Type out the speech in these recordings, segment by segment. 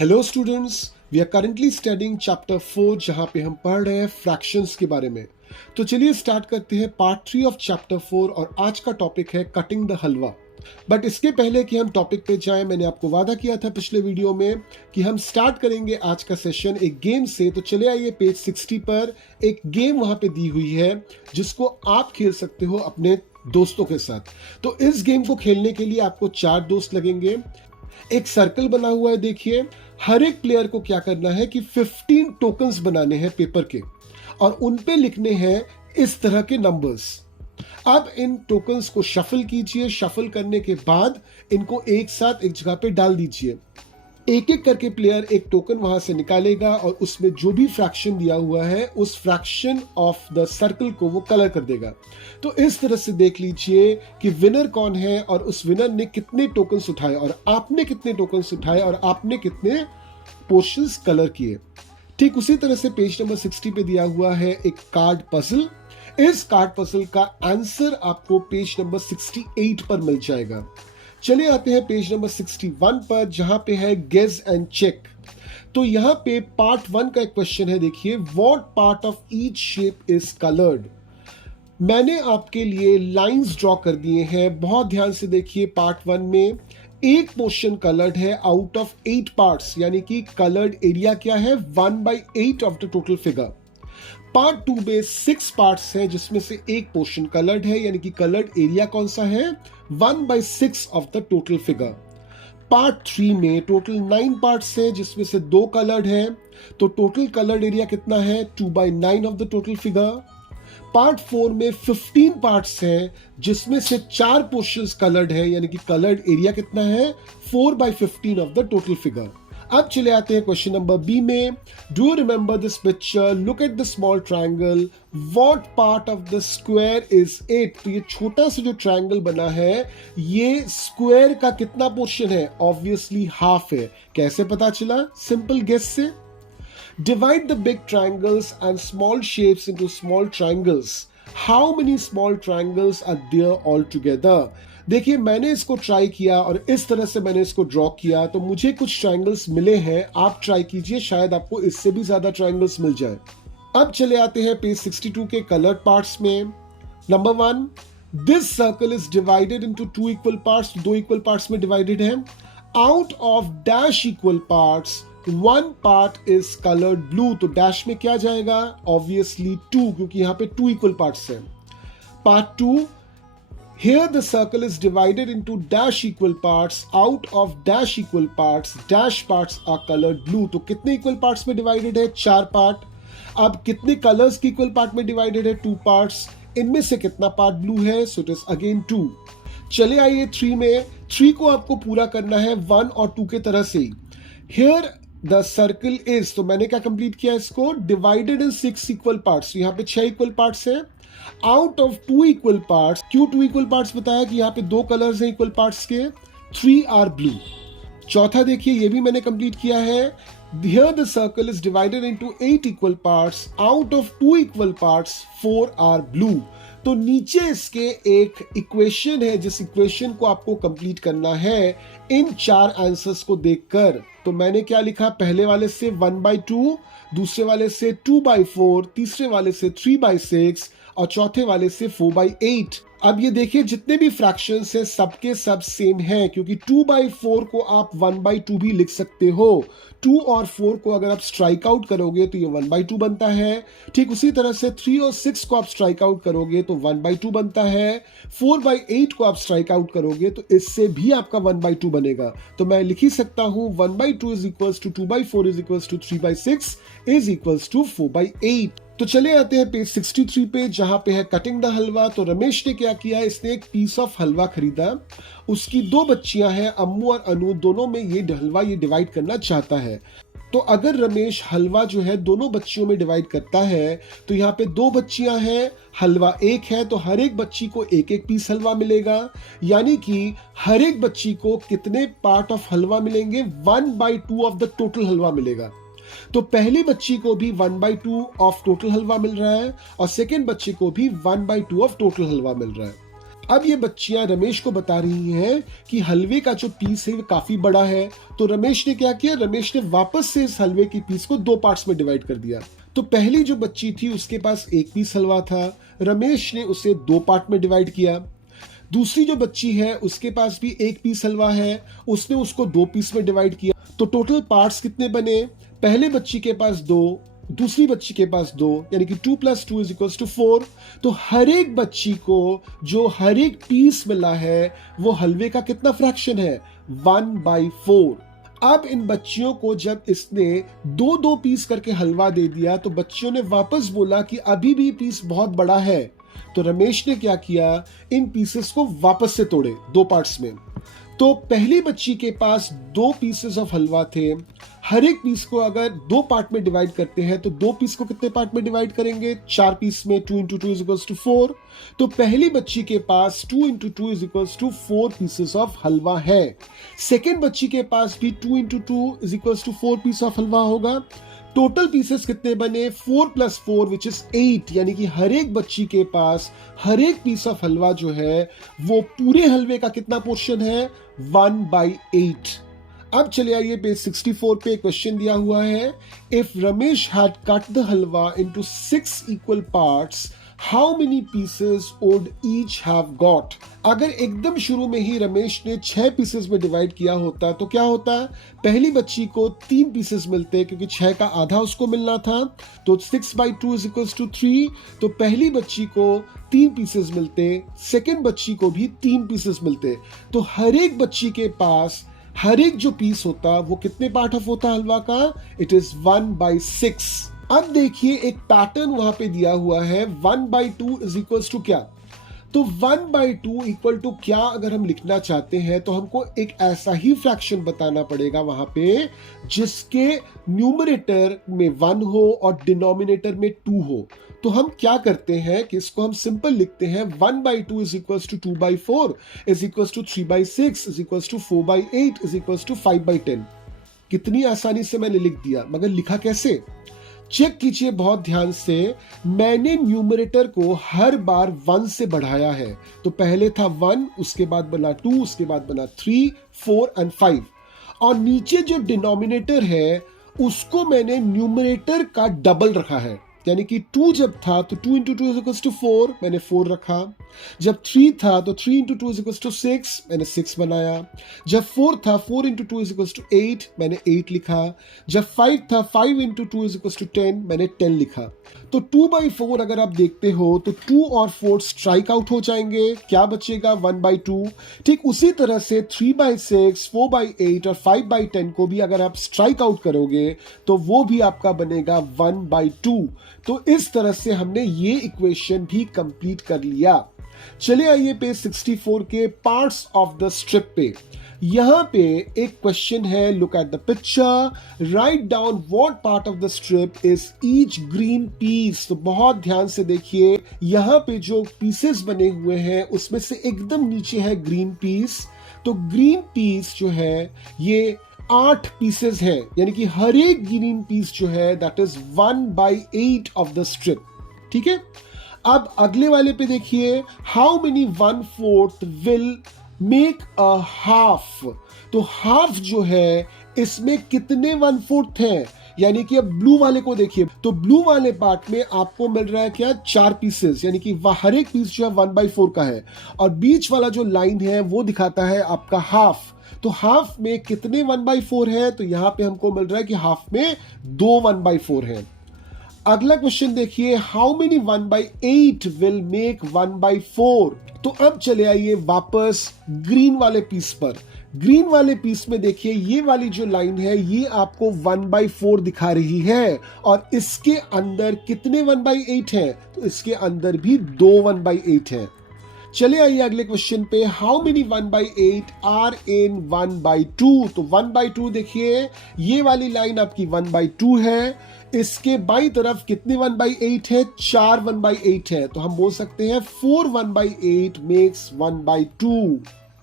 Hello students, we are currently studying chapter 4 जहां पे हम पढ़ रहे हैं फ्रैक्शंस के बारे में। तो चलिए स्टार्ट करते हैं पार्ट 3 ऑफ चैप्टर 4 और आज का टॉपिक है कटिंग द हलवा। बट इसके पहले कि हम टॉपिक पे जाएं, मैंने आपको वादा किया था पिछले वीडियो में कि हम स्टार्ट करेंगे आज का सेशन एक गेम से। तो चले आइए पेज 60 पर एक गेम वहां पे दी हुई है जिसको आप खेल सकते हो अपने दोस्तों के साथ। तो इस गेम को खेलने के लिए आपको 4 दोस्त लगेंगे। एक सर्कल बना हुआ है, देखिए हर एक प्लेयर को क्या करना है कि 15 टोकन्स बनाने हैं पेपर के और उन पे लिखने हैं इस तरह के नंबर्स। अब इन टोकन्स को शफल कीजिए। शफल करने के बाद इनको एक साथ एक जगह पे डाल दीजिए। एक एक करके प्लेयर एक टोकन वहां से निकालेगा और उसमें जो भी फ्रैक्शन दिया हुआ है उस फ्रैक्शन ऑफ द सर्कल को वो कलर कर देगा। तो इस तरह से देख लीजिए कि विनर कौन है और उस विनर ने कितने टोकन्स उठाए और आपने कितने टोकन्स उठाए और आपने कितने पोर्शंस कलर किए। ठीक उसी तरह से पेज नंबर 60 पे दिया हुआ है एक कार्ड पजल। इस कार्ड पजल का आंसर आपको पेज नंबर 68 पर मिल जाएगा। चलिए आते हैं पेज नंबर 61 पर जहां पे है गेस एंड चेक। तो यहां पे पार्ट 1 का एक क्वेश्चन है, देखिए what part of each shape is coloured. मैंने आपके लिए लाइंस ड्रॉ कर दिए हैं, बहुत ध्यान से देखिए। पार्ट 1 में एक पोर्शन कलर्ड है आउट ऑफ 8 पार्ट्स, यानी कि कलर्ड एरिया क्या है 1/8 of the total figure. Part 2 में 6 पार्ट्स हैं जिसमें से एक पोर्शन कलर्ड है, यानी कि कलर्ड एरिया कौन सा है 1/6 of the total figure. Part 3 में टोटल 9 पार्ट्स हैं जिसमें से 2 कलर्ड है, तो टोटल कलर्ड एरिया कितना है 2/9 of the total figure. Part 4 में 15 पार्ट्स हैं जिसमें से 4 पोर्शंस कलर्ड है, यानी कि कलर्ड एरिया कितना है 4/15 ऑफ द टोटल फिगर। अब चले आते हैं क्वेश्चन नंबर बी में। Do you remember this picture, look at the small triangle, what part of the square is it. तो ये छोटा सा जो ट्रायंगल बना है ये स्क्वायर का कितना पोर्शन है, ऑब्वियसली हाफ है। कैसे पता चला, सिंपल गेस से। Divide the big triangles and small shapes into small triangles. How many small triangles are there altogether? देखिए मैंने इसको ट्राई किया और इस तरह से मैंने इसको ड्रॉ किया तो मुझे कुछ ट्रायंगल्स मिले हैं। आप ट्राई कीजिए, शायद आपको इससे भी ज्यादा ट्रायंगल्स मिल जाए। अब चले आते हैं पेज 62 के कलर्ड पार्ट्स में। Number 1, this circle is divided into 2 equal parts. 2 equal parts में डिवाइडेड है। Out of dash equal parts 1 part is coloured blue. तो डैश में क्या जाएगा, ऑब्वियसली 2, क्योंकि यहां पे 2 इक्वल पार्ट्स हैं। Part 2, here the circle is divided into dash equal parts. Out of dash equal parts, dash parts are colored blue. तो कितने इक्वल पार्ट्स में डिवाइडेड है 4 पार्ट। अब कितने कलर्स की इक्वल पार्ट में डिवाइडेड है 2 पार्ट्स। इनमें से कितना पार्ट ब्लू है, सो इट इज अगेन 2। चले आइए 3 में। 3 को आपको पूरा करना है 1 और 2 के तरह से ही। Here द सर्कल इज, तो मैंने क्या कंप्लीट किया इसको, डिवाइडेड इन 6 इक्वल पार्ट्स। यहाँ पे 6 इक्वल पार्ट्स हैं। आउट ऑफ 2 इक्वल पार्ट्स, क्यों 2 इक्वल पार्ट्स बताया कि यहाँ पे 2 कलर्स हैं इक्वल पार्ट्स के, 3 आर ब्लू। चौथा देखिए ये भी मैंने कंप्लीट किया है। Here the circle is divided into 8 equal parts. Out of 2 equal parts, 4 are blue. तो नीचे इसके एक इक्वेशन है जिस इक्वेशन को आपको कंप्लीट करना है इन 4 आंसर्स को देखकर। तो मैंने क्या लिखा, पहले वाले से 1/2, दूसरे वाले से 2/4, तीसरे वाले से 3/6 और चौथे वाले से 4/8। अब ये देखिए जितने भी फ्रैक्शंस हैं सबके सब सेम हैं, क्योंकि 2/4 को आप 1/2 भी लिख सकते हो। 2 और 4 को अगर आप स्ट्राइक आउट करोगे तो ये 1/2 बनता है। ठीक उसी तरह से 3 और 6 को आप स्ट्राइक आउट करोगे तो 1/2 बनता है। 4/8 को आप स्ट्राइक आउट करोगे तो इससे भी आपका 1/2 बनेगा। तो मैं लिख ही सकता हूं 1/2 is equals to 2/4 is equals to 3/6 is equals to 4/8। तो चले आते हैं पेज 63 पे जहां पे है कटिंग द हलवा। तो रमेश ने क्या किया, इसने एक पीस ऑफ हलवा खरीदा। उसकी 2 बच्चियां हैं, अम्मू और अनु, दोनों में ये हलवा ये डिवाइड करना चाहता है। तो अगर रमेश हलवा जो है दोनों बच्चियों में डिवाइड करता है तो यहाँ पे 2 बच्चियां हैं, हलवा 1 है, तो हर एक बच्ची को एक एक पीस हलवा मिलेगा। यानी कि हर एक बच्ची को कितने पार्ट ऑफ हलवा मिलेंगे, 1/2 ऑफ द टोटल हलवा मिलेगा। तो पहली बच्ची को भी 1/2 ऑफ टोटल हलवा मिल रहा है और सेकेंड बच्ची को भी 1/2 ऑफ टोटल हलवा मिल रहा है। अब ये बच्चियां रमेश को बता रही हैं कि हलवे का जो पीस है वो काफी बड़ा है। तो रमेश ने क्या किया, रमेश ने वापस से इस हलवे की पीस को 2 पार्ट्स में डिवाइड कर दिया। तो पहली जो बच्ची थी उसके पास 1 पीस हलवा था, रमेश ने उसे 2 पार्ट में डिवाइड किया। दूसरी जो बच्ची है उसके पास भी 1 पीस हलवा है, उसने उसको 2 पीस में डिवाइड किया। तो टोटल पार्ट्स कितने बने, पहले बच्ची के पास 2, दूसरी बच्ची के पास 2, यानी कि 2 + 2 = 4। तो हर एक बच्ची को जो हर एक पीस मिला है वो हलवे का कितना फ्रैक्शन है, 1/4। अब इन बच्चियों को जब इसने 2-2 पीस करके हलवा दे दिया तो बच्चियों ने वापस बोला कि अभी भी पीस बहुत बड़ा है। तो रमेश ने क्या किया, इन पीसेस को वापस से तोड़े 2 पार्ट्स में। तो पहली बच्ची के पास 2 पीसेस ऑफ हलवा थे, हर एक पीस को अगर 2 पार्ट में डिवाइड करते हैं तो 2 पीस को कितने पार्ट में डिवाइड करेंगे, 4 पीस में। 2 × 2 = 4। तो पहली बच्ची के पास 2 × 2 = 4 पीसेस ऑफ हलवा है। सेकेंड बच्ची के पास भी 2 × 2 = 4 पीस ऑफ हलवा होगा। टोटल पीसेस कितने बने, 4 + 4 विच इज 8, यानी कि हर एक बच्ची के पास हर एक पीस ऑफ हलवा जो है वो पूरे हलवे का कितना पोर्शन है, 1/8। अब चले आइए पेज 64 पे क्वेश्चन दिया हुआ है, if Ramesh had cut the halwa into 6 equal parts, how many pieces would each have got. अगर एकदम शुरू में ही रमेश ने 6 पीसेस में डिवाइड किया होता तो क्या होता, पहली बच्ची को 3 पीसेस मिलते क्योंकि 6 का आधा उसको मिलना था। तो 6/2 = 3। तो पहली बच्ची को 3 पीसेस मिलते, सेकेंड बच्ची को भी 3 पीसेस मिलते। तो हर एक बच्ची के पास हर एक जो पीस होता वो कितने पार्ट ऑफ होता हलवा का, इट इज 1/6। अब देखिए एक पैटर्न वहां पे दिया हुआ है, 1/2 = क्या, तो 1/2 इक्वल टू क्या अगर हम लिखना चाहते हैं तो हमको एक ऐसा ही फ्रैक्शन बताना पड़ेगा वहां पे जिसके न्यूमरेटर में 1 हो और डिनोमिनेटर में 2 हो। तो हम क्या करते हैं कि इसको हम सिंपल लिखते हैं, 1/2 = 2/4 = 3/6 = 4/8 = 5/10। कितनी आसानी से मैंने लिख दिया, मगर लिखा कैसे, चेक कीजिए बहुत ध्यान से। मैंने न्यूमरेटर को हर बार 1 से बढ़ाया है। तो पहले था 1, उसके बाद बना 2, उसके बाद बना 3, 4 और 5। और नीचे जो डिनोमिनेटर है उसको मैंने न्यूमरेटर का डबल रखा है, यानी कि 2 जब था तो 2 × 2 = 4, मैंने 4 रखा। जब 3 था तो 3 × 2 = 6, मैंने 6 बनाया। जब 4 था 4 × 2 = 8, मैंने 8 लिखा। जब 5 था 5 × 2 = 10, मैंने 10 लिखा। तो 2/4 अगर आप देखते हो तो 2 और 4 स्ट्राइक आउट हो जाएंगे, क्या बचेगा, 1/2। ठीक उसी तरह से 3/6, 4/8 और 5/10 को भी अगर आप स्ट्राइक आउट करोगे तो वो भी आपका बनेगा 1/2। तो इस तरह से हमने ये इक्वेशन भी कंप्लीट कर लिया। चले आइए पेज 64 के पार्ट्स ऑफ द स्ट्रिप पे। यहां पे एक क्वेश्चन है, look at the picture, write down what part of the strip is each green peas. तो बहुत ध्यान से देखिए, यहां पे जो पीसेस बने हुए हैं उसमें से एकदम नीचे है ग्रीन पीस। तो ग्रीन पीस जो है ये 8 पीसेस है, यानी कि हर एक ग्रीन पीस जो है that is 1/8 of the strip. ठीक है, अब अगले वाले पे देखिए, how many 1/4 will make a half. तो हाफ जो है इसमें कितने 1/4 हैं, यानी कि अब ब्लू वाले को देखिए, तो ब्लू वाले पार्ट में आपको मिल रहा है क्या, 4 पीसेस, यानी कि हर एक पीस जो है 1/4 का है। और बीच वाला जो लाइन है वो दिखाता है आपका हाफ। तो हाफ में कितने 1/4 है, तो यहां पे हमको मिल रहा है कि हाफ में 2 1/4 है। अगला क्वेश्चन देखिए, हाउ मेनी 1/8 विल मेक 1/4। तो अब चले आइए वापस ग्रीन वाले पीस पर। ग्रीन वाले पीस में देखिए, ये वाली जो लाइन है ये आपको 1/4 दिखा रही है, और इसके अंदर कितने 1/8 है, तो इसके अंदर भी 2 1/8 है। चले आइए अगले क्वेश्चन पे, हाउ मेनी 1/8 आर इन 1/2। तो 1/2 देखिए, ये वाली लाइन आपकी 1/2 है, इसके बाई तरफ कितने 1/8 है, 4 1/8 है। तो हम बोल सकते हैं 4 1/8 मेक्स 1/2।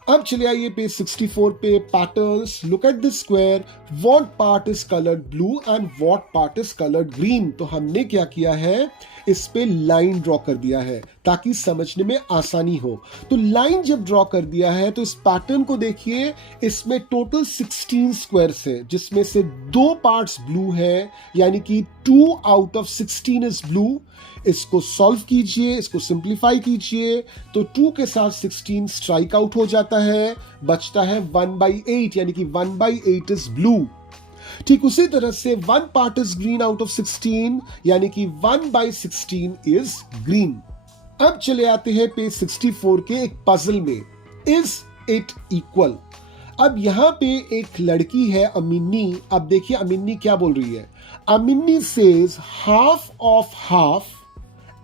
अब चले आइए पेज 64 पे, patterns. Look at this square, what part is coloured blue and what part is coloured green. तो हमने क्या किया है, इस पे लाइन ड्रॉ कर दिया है ताकि समझने में आसानी हो। तो लाइन जब ड्रॉ कर दिया है तो इस पैटर्न को देखिए, इसमें टोटल 16 स्क्वायर्स है जिसमें से 2 पार्ट्स ब्लू है, यानी कि 2 आउट ऑफ 16 इज ब्लू। इसको सॉल्व कीजिए, इसको सिंप्लीफाई कीजिए, तो 2 के साथ 16 स्ट्राइक आउट हो जाता है, बचता है 1/8, यानी कि 1/8 इज ब्लू। ठीक उसी तरह से 1 part is green out of 16, यानी कि 1/16 इज ग्रीन। अब चले आते हैं पेज 64 के एक पजल में, इज इट इक्वल। अब यहां पे एक लड़की है अमिनी। अब देखिए अमिनी क्या बोल रही है, अमिनी says half of half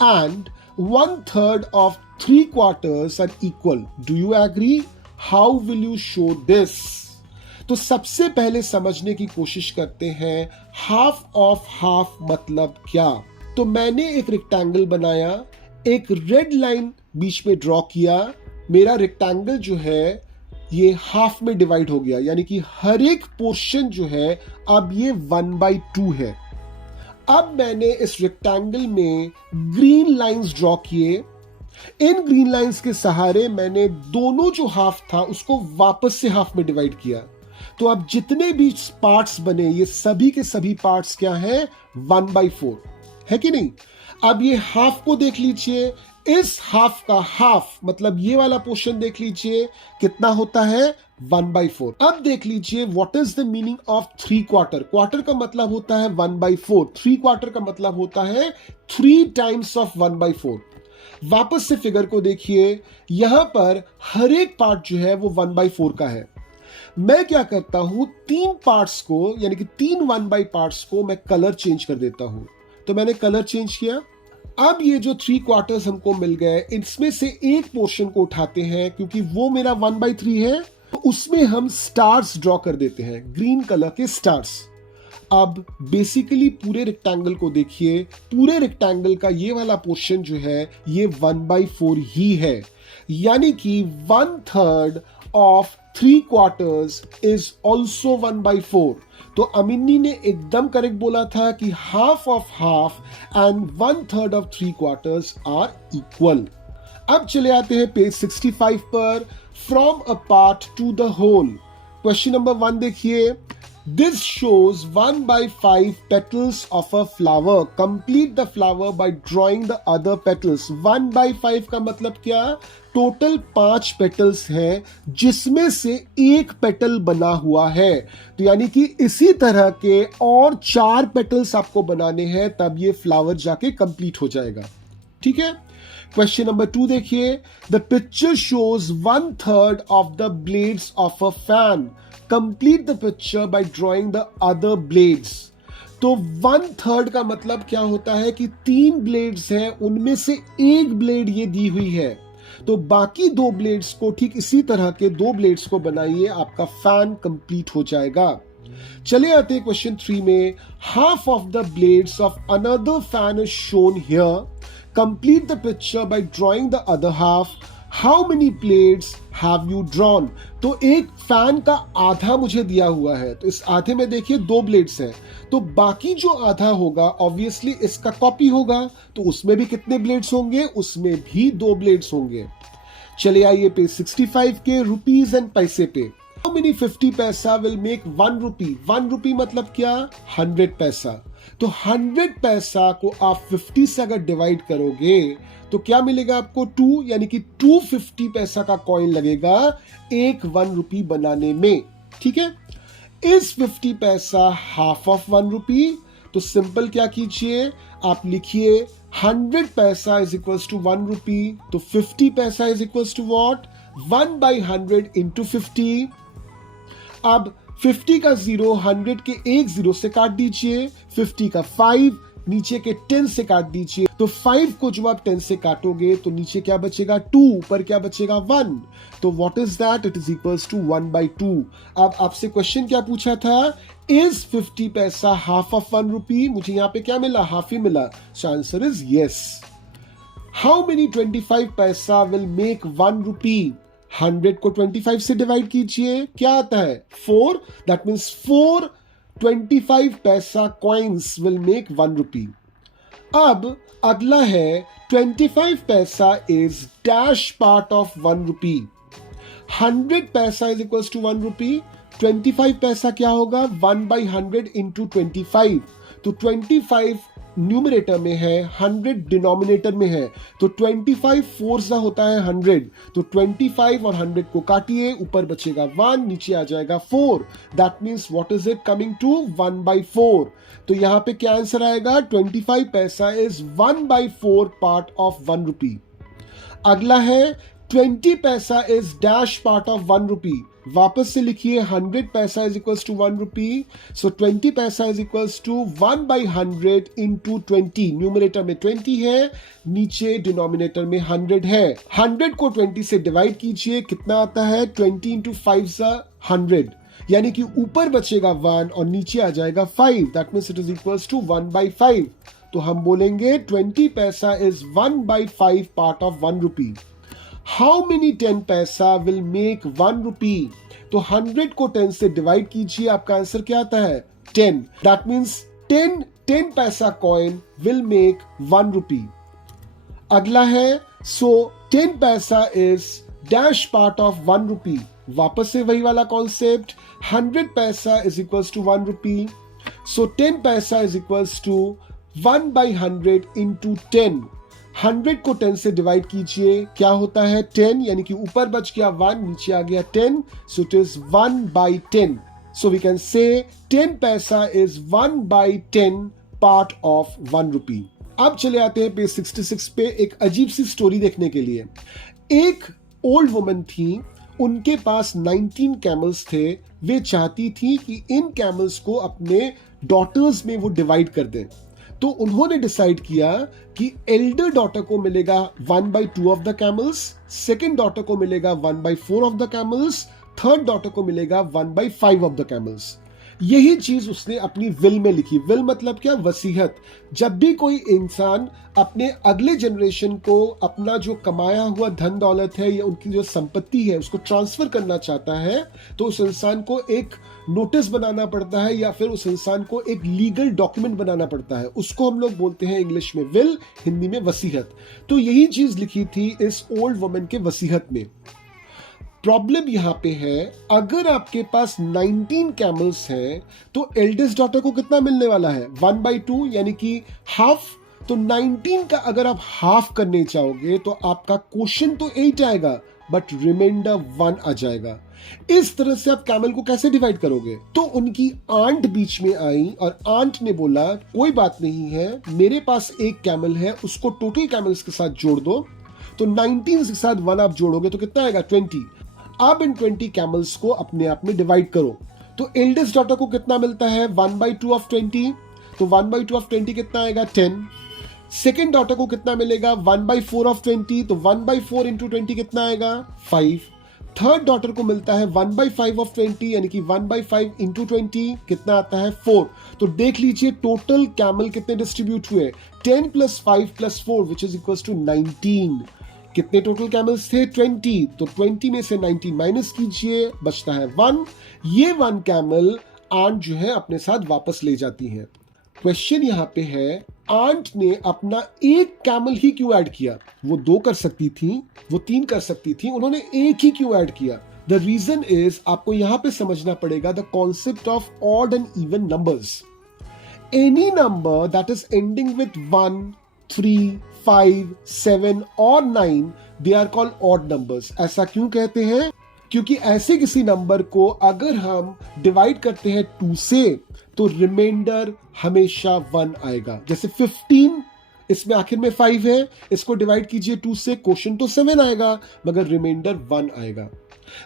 and 1/3 of 3/4 are equal. Do you agree? How will you show this? तो सबसे पहले समझने की कोशिश करते हैं हाफ ऑफ हाफ मतलब क्या। तो मैंने एक रेक्टेंगल बनाया, एक रेड लाइन बीच में ड्रॉ किया, मेरा रेक्टेंगल जो है ये हाफ में डिवाइड हो गया, यानी कि हर एक पोर्शन जो है अब ये 1/2 है। अब मैंने इस रेक्टेंगल में ग्रीन लाइंस ड्रॉ किए, इन ग्रीन लाइंस के सहारे मैंने दोनों जो हाफ था उसको वापस से हाफ में डिवाइड किया। तो अब जितने भी पार्ट्स बने ये सभी के सभी पार्ट्स क्या हैं, 1/4 है कि नहीं। अब ये हाफ को देख लीजिए, इस हाफ का हाफ मतलब ये वाला पोर्शन देख लीजिए कितना होता है, 1/4। अब देख लीजिए what is the meaning of 3/4। Quarter का मतलब होता है 1/4, 3/4 का मतलब होता है 3 टाइम्स ऑफ 1/4। वापस से फिगर को देखिए, यहां पर हर एक पार्ट जो है वो 1/4 का है। मैं क्या करता हूं, 3 पार्ट्स को यानी कि 3 1/4 पार्ट्स को मैं कलर चेंज कर देता हूं। तो मैंने कलर चेंज किया। अब ये जो 3/4 हमको मिल गए, इसमें से एक पोर्शन को उठाते हैं क्योंकि वो मेरा 1/3 है, तो उसमें हम स्टार्स ड्रॉ कर देते हैं, ग्रीन कलर के स्टार्स। अब बेसिकली पूरे रेक्टेंगल को देखिए, पूरे रेक्टेंगल का ये वाला पोर्शन जो है ये 1/4 ही है, यानी कि 1/3 ऑफ 3/4 इज ऑल्सो 1/4। तो अमिनी ने एकदम करेक्ट बोला था कि half of half and 1/3 of 3/4 are equal. अब चले आते हैं पेज 65 पर, from a part to the whole. Question number 1 देखिए, this shows 1/5 petals of a flower. Complete the flower by drawing the other petals. 1/5 का मतलब क्या, टोटल 5 पेटल्स हैं जिसमें से एक पेटल बना हुआ है। तो यानी कि इसी तरह के और 4 पेटल्स आपको बनाने हैं, तब ये फ्लावर जाके कंप्लीट हो जाएगा। ठीक है। क्वेश्चन नंबर 2 देखिए, the picture shows 1/3 of the blades of a fan. Complete the picture bye drawing the other blades. तो 1/3 का मतलब क्या होता है कि 3 ब्लेड्स हैं, उनमें से एक ब्लेड ये दी हुई है, तो बाकी 2 ब्लेड्स को ठीक इसी तरह के 2 ब्लेड्स को बनाइए, आपका फैन कंप्लीट हो जाएगा। चले आते हैं क्वेश्चन 3 में, half of the blades of another fan is shown here. Complete the picture bye drawing the other half. How many blades have you drawn. तो एक फैन का आधा मुझे दिया हुआ है, तो इस आधे में देखिए 2 ब्लेड्स हैं, तो बाकी जो आधा होगा ऑब्वियसली इसका कॉपी होगा, तो उसमें भी कितने ब्लेड्स होंगे, उसमें भी 2 ब्लेड्स होंगे। चले आइए पेज 65 के रुपीज एंड पैसे पे। हाउ मेनी 50 पैसा विल मेक 1 रुपी। 1 रुपी मतलब क्या, 100 पैसा। तो 100 पैसा को आप 50 से अगर डिवाइड करोगे तो क्या मिलेगा आपको, 2, यानी कि 250 पैसा का कॉइन लगेगा एक 1 रुपी बनाने में। ठीक है। इस 50 पैसा हाफ ऑफ 1 रुपी। तो सिंपल क्या कीजिए, आप लिखिए 100 पैसा इज इक्वल्स टू 1 रुपी। तो 50 पैसा is equals to what, 1/100 into 50। अब 50 का 0 100 के एक 0 से काट दीजिए, 50 का 5 नीचे के 10 से काट दीजिए। तो 5 को जब आप 10 से काटोगे तो नीचे क्या बचेगा, 2, ऊपर क्या बचेगा, 1। तो what is that, it is equals to 1/2। अब आपसे क्वेश्चन क्या पूछा था, इज 50 पैसा हाफ ऑफ 1 रुपी। मुझे यहां पे क्या मिला, हाफ ही मिला, so answer is yes. How many 25 पैसा विल मेक 1 रुपी। 100 को 25 से डिवाइड कीजिए, क्या आता है 4, दैट मीन्स 4 25 पैसा कॉइन्स विल मेक 1 रुपी। अब अगला है 25 पैसा इज डैश पार्ट ऑफ 1 रुपी। 100 पैसा इज इक्वल्स टू 1 रुपी। 25 पैसा क्या होगा 1/100 इंटू 25। तो 25 न्यूमरेटर में है, 100 डिनोमिनेटर में है, तो 25 फोर्स होता है 100। तो 25 और 100 को काटिए, ऊपर बचेगा 1, नीचे आ जाएगा 4। That means what is it coming to 1/4। तो यहां पे क्या आंसर आएगा 25 पैसा इज 1/4 पार्ट ऑफ 1 रुपी। अगला है 20 पैसा is dash part of 1 rupee. वापस से लिखिए 100 पैसा is equals to 1 rupee. So 20 पैसा is equals to 1/100 into 20। Numerator में 20 है, नीचे डिनोमिनेटर में 100 है। 100 को 20 से डिवाइड कीजिए, कितना आता है 20 इंटू 5 100, यानी कि ऊपर बचेगा 1 और नीचे आ जाएगा 5। That means it is equals to 1/5। तो हम बोलेंगे 20 पैसा is 1/5 part of 1 rupee. How many 10 पैसा विल मेक 1 रुपी? तो 100 को 10 से डिवाइड कीजिए, आपका आंसर क्या आता है 10। दैट मीन्स 10 पैसा कॉइन विल मेक 1 रुपी। अगला है 10 पैसा is dash part of 1 rupee. वापस से वही वाला कॉन्सेप्ट, 100 पैसा इज इक्वल्स टू 1 रुपी। सो 10 पैसा इज इक्वल्स टू 1/100 इंटू 10। 100 को 10 से डिवाइड कीजिए, क्या होता है 10, यानी कि ऊपर बच गया 1, नीचे आ गया 10। So it is 1/10। So we can say 10 पैसा इज 1/10 पार्ट ऑफ 1 रुपी। अब चले आते हैं पेज 66 पे एक अजीब सी स्टोरी देखने के लिए। एक ओल्ड वुमन थी, उनके पास 19 कैमल्स थे। वे चाहती थी कि इन कैमल्स को अपने डॉटर्स में वो डिवाइड कर दें। तो उन्होंने डिसाइड किया कि एल्डर डॉटर को मिलेगा 1/2 of the camels, second daughter को मिलेगा 1/4 of the camels, third daughter को मिलेगा 1/5 ऑफ द कैमल्स। यही चीज उसने अपनी विल में लिखी। विल मतलब क्या, वसीयत। जब भी कोई इंसान अपने अगले जनरेशन को अपना जो कमाया हुआ धन दौलत है या उनकी जो संपत्ति है उसको ट्रांसफर करना चाहता है, तो उस इंसान को एक नोटिस बनाना पड़ता है या फिर उस इंसान को एक लीगल डॉक्यूमेंट बनाना पड़ता है। उसको हम लोग बोलते हैं इंग्लिश में विल, हिंदी में वसीयत। तो यही चीज लिखी थी इस ओल्ड वुमन के वसीयत में। प्रॉब्लम यहां पे है, अगर आपके पास 19 कैमल्स हैं तो एल्डेस्ट डॉटर को कितना मिलने वाला है 1/2, यानी कि हाफ। तो 19 का अगर आप हाफ करने चाहोगे तो आपका क्वोशिएंट तो 8 आएगा, बट रिमाइंडर 1 आ जाएगा। इस तरह से आप कैमल को कैसे डिवाइड करोगे? तो उनकी आंट बीच में आई और आंट ने बोला कोई बात नहीं है, मेरे पास एक कैमल है, उसको टोटल कैमल्स के साथ जोड़ दो। तो 19 के साथ 1 आप जोड़ोगे तो कितना आएगा 20। अब इन 20 कैमल्स को अपने आप में डिवाइड करो। तो एल्डेस्ट डॉटर को कितना मिलता है 1/2 ऑफ 20। तो 1/2 ऑफ 20 कितना आएगा 10। सेकेंड डॉटर को कितना मिलेगा 1/4 ऑफ 20। तो 1/4 इंटू 20 कितना आएगा 5। थर्ड डॉटर को मिलता है 1/5 ऑफ 20, यानी कि 1/5 इंटू 20 कितना आता है 4। तो देख लीजिए टोटल कैमल कितने डिस्ट्रीब्यूट हुए, 10 + 5 + 4 विच इज इक्वल्स टू 19। कितने टोटल कैमल्स थे 20। तो 20 में से 19 माइनस कीजिए, बचता है 1। ये 1 कैमल आंट जो है अपने साथ वापस ले जाती है। क्वेश्चन यहां पे है, आंट ने अपना एक कैमल ही क्यों ऐड किया? वो 2 कर सकती थी, वो 3 कर सकती थी, उन्होंने एक ही क्यों ऐड किया? द रीजन इज, आपको यहां पे समझना पड़ेगा the concept of odd and even numbers. Any number that is ending with 1, 3, 5, 7 और 9 they are called odd numbers. ऐसा क्यों कहते हैं? क्योंकि ऐसे किसी नंबर को अगर हम डिवाइड करते हैं 2 से तो रिमाइंडर हमेशा 1 आएगा। जैसे 15, इसमें आखिर में 5 है, इसको डिवाइड कीजिए 2 से, क्वोशिएंट तो 7 आएगा मगर रिमाइंडर 1 आएगा।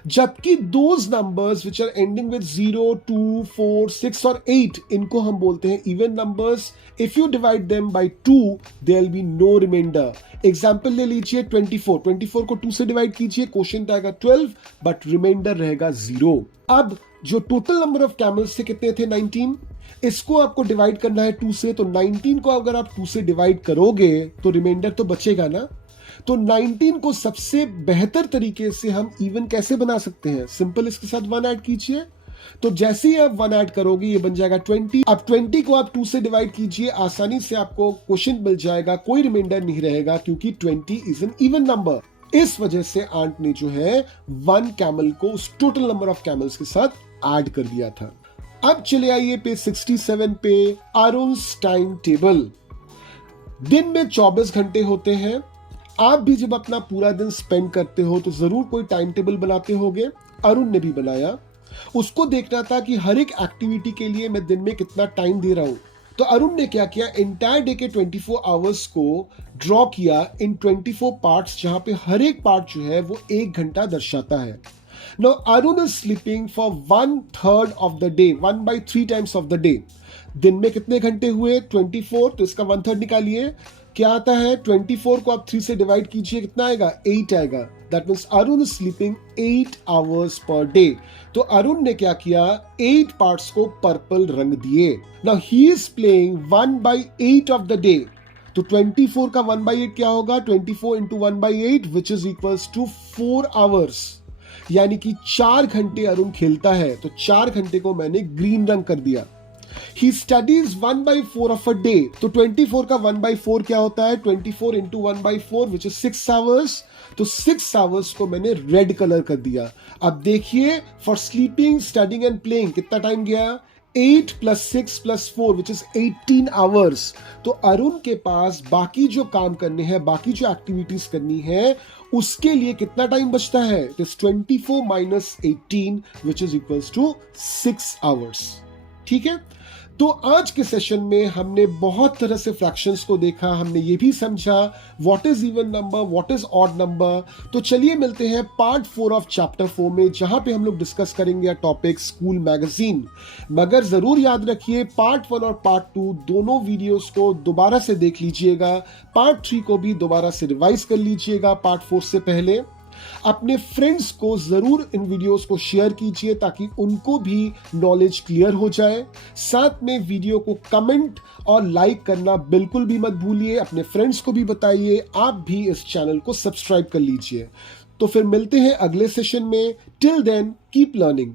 जबकि those numbers which are ending with 0, 2, 4, 6 और 8, इनको हम बोलते हैं even numbers. If you divide them by 2 there will be no reminder. Example ले लीजिए 24 को 2 से डिवाइड कीजिए, क्वोशिएंट आएगा 12 बट रिमाइंडर रहेगा 0। अब जो टोटल नंबर ऑफ कैमल्स थे कितने थे 19, इसको आपको डिवाइड करना है 2 से। तो 19 को अगर आप 2 से डिवाइड करोगे तो रिमाइंडर तो बचेगा ना। तो 19 को सबसे बेहतर तरीके से हम इवन कैसे बना सकते हैं? सिंपल, इसके साथ 1 ऐड कीजिए। तो जैसे ही आप 1 ऐड करोगे ये बन जाएगा 20। अब 20 को आप 2 से डिवाइड कीजिए, आसानी से आपको क्वोशिएंट मिल जाएगा, कोई रिमाइंडर नहीं रहेगा क्योंकि 20 इज एन इवन नंबर। इस वजह से आंट ने जो है 1 कैमल को उस टोटल नंबर ऑफ कैमल्स के साथ ऐड कर दिया था। अब चले आइए पेज 67 पे, अरुण्स टाइम टेबल। दिन में 24 घंटे होते हैं। आप भी जब अपना पूरा दिन स्पेंड करते हो तो जरूर कोई टाइम टेबल बनाते होगे। अरुण ने भी बनाया। उसको देखना था कि हर एक एक्टिविटी के लिए मैं दिन में कितना टाइम दे रहा हूं। तो अरुण ने क्या किया, एंटायर डे के 24 आवर्स को ड्रॉ किया इन 24 पार्ट्स, जहां पे हर एक पार्ट जो है वो 1 घंटा दर्शाता है। Now Arun is sleeping for 1/3 of the day, 1/3 times of the day. दिन में कितने घंटे हुए? 24, तो इसका 1/3 निकालिए। क्या आता है? 24 को आप 3 से डिवाइड कीजिए, कितना आएगा? 8 आएगा। That means Arun is sleeping 8 hours per day. तो अरुण ने क्या किया, 8 पार्ट्स को पर्पल रंग दिए। Now he is playing 1/8 of the day. तो 24 का 1/8 क्या होगा? 24 into 1/8 which is equals to 4 hours. यानी कि 4 घंटे अरुण खेलता है, तो 4 घंटे को मैंने ग्रीन रंग कर दिया। He studies 1/4 of a day. तो 24 का 1/4 क्या होता है? 24 into 1/4 which is 6 hours. तो 6 hours को मैंने रेड कलर कर दिया। अब देखिए, for sleeping, studying and playing कितना टाइम गया? 8 + 6 + 4 which is 18 hours. तो अरुण के पास बाकी जो काम करने हैं, बाकी जो एक्टिविटीज करनी है, उसके लिए कितना टाइम बचता है? It is 24 - 18 which is equals to 6 hours. ठीक है। तो आज के सेशन में हमने बहुत तरह से फ्रैक्शंस को देखा, हमने ये भी समझा what is even number, what is odd number. तो चलिए मिलते हैं पार्ट 4 ऑफ चैप्टर 4 में, जहां पे हम लोग डिस्कस करेंगे टॉपिक स्कूल मैगजीन। मगर जरूर याद रखिए, पार्ट 1 और पार्ट 2 दोनों वीडियोस को दोबारा से देख लीजिएगा। पार्ट 3 को भी दोबारा से रिवाइज कर लीजिएगा पार्ट 4 से पहले। अपने फ्रेंड्स को जरूर इन वीडियोस को शेयर कीजिए ताकि उनको भी नॉलेज क्लियर हो जाए। साथ में वीडियो को कमेंट और लाइक करना बिल्कुल भी मत भूलिए। अपने फ्रेंड्स को भी बताइए, आप भी इस चैनल को सब्सक्राइब कर लीजिए। तो फिर मिलते हैं अगले सेशन में। Till then keep learning.